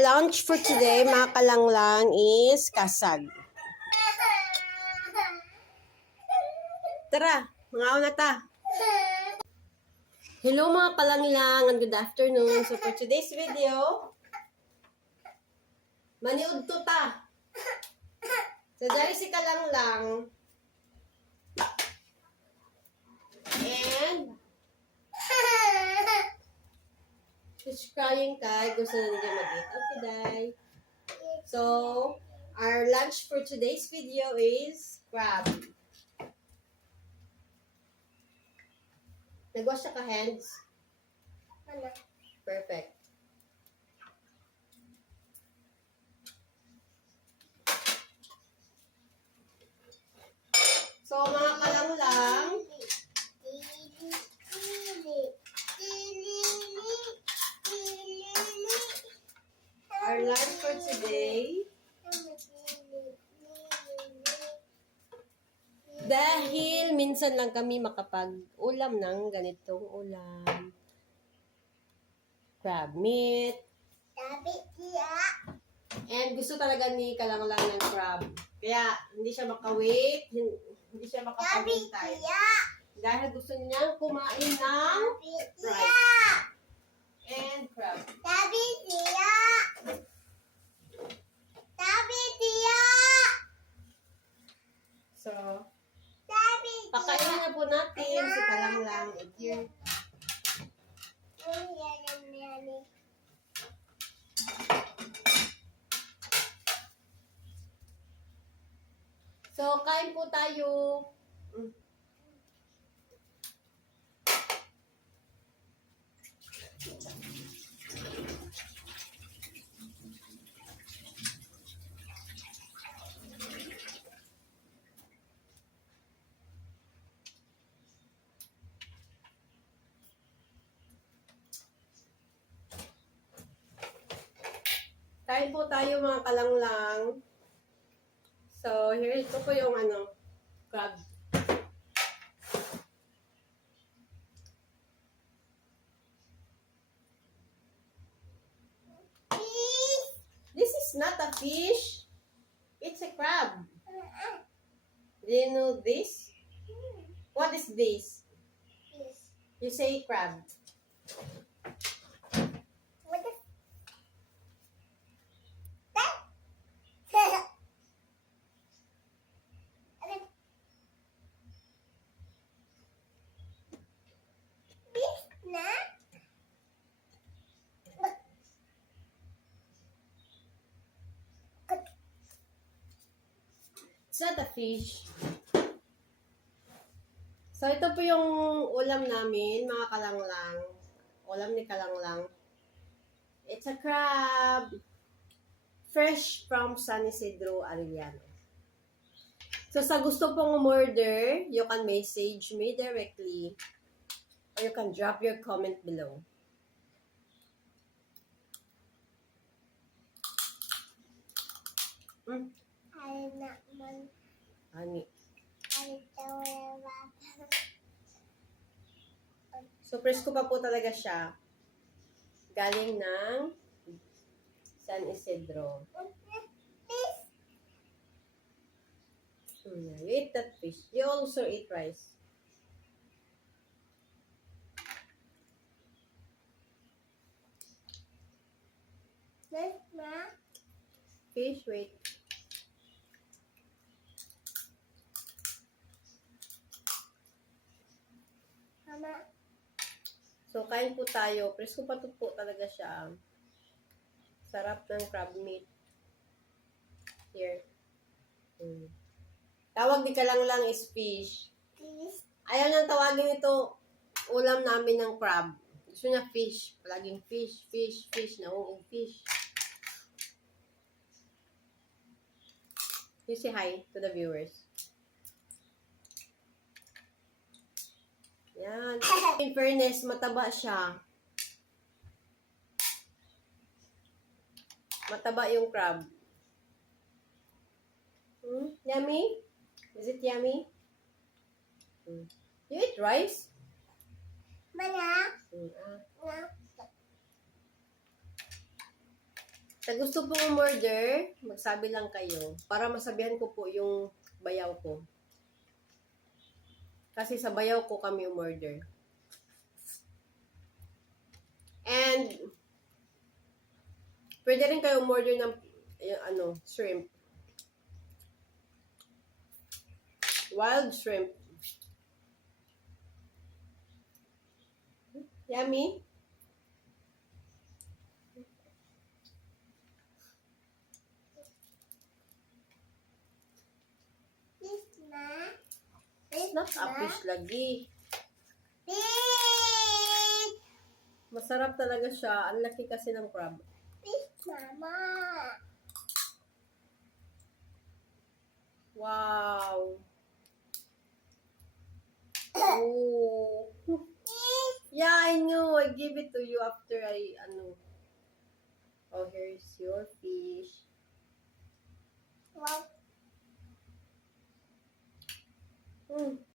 Lunch for today, mga kalanglang, is kasag. Tara, mga una ta. Hello mga kalanglang, and good afternoon. So for today's video, maniud to ta. So dahil si kalanglang, and she's crying kay gusto na niya mag-eat. Okay, day. So, our lunch for today's video is crab. Nag-wash ka hands? Ano? Perfect. So, mga kalanglang, our lunch for today, dahil minsan lang kami makapag-ulam ng ganitong ulam. Crab meat. And gusto talaga ni kalanglang ng crab. Kaya hindi siya makawait, hindi siya makapag-hintay. Dahil gusto niya kumain ng rice and crab. So, pakainin na po natin si kalanglang. Here. So, kain po tayo. Kain po tayo mga kalanglang. So, here ito po yung crab. This is not a fish. It's a crab. Do you know this? What is this? You say crab. It's not a fish. So, ito po yung ulam namin, mga kalanglang. Ulam ni kalanglang. It's a crab. Fresh from San Isidro, Arellano. So, sa gusto pong umorder, you can message me directly or you can drop your comment below. Honey. So, presko pa po talaga siya. Galing ng San Isidro. You eat that fish. You also eat rice. Fish, wait. So, kain po tayo. Presko pa po talaga siya. Sarap ng crab meat. Here. Tawag ni kalanglang is fish. Ayaw nang tawagin ito ulam namin ng crab. Gusto niya fish. Palaging fish, fish, fish. Nauong fish. You say hi to the viewers. Yan. In fairness, mataba siya. Mataba yung crab. Yummy? Is it yummy? You eat rice? Sa gusto pong umorder, magsabi lang kayo para masabihan ko po yung bayaw ko. Kasi sa bayaw ko kami umorder. And pwede rin kayo umorder ng shrimp. Wild shrimp. Yummy. This na. It's not a fish lagi. Fish. Masarap talaga siya. Ang laki kasi ng crab. Fish, mama. Wow. Oh. Yeah, I know. I give it to you after Oh, here's your fish. Wow. Mm.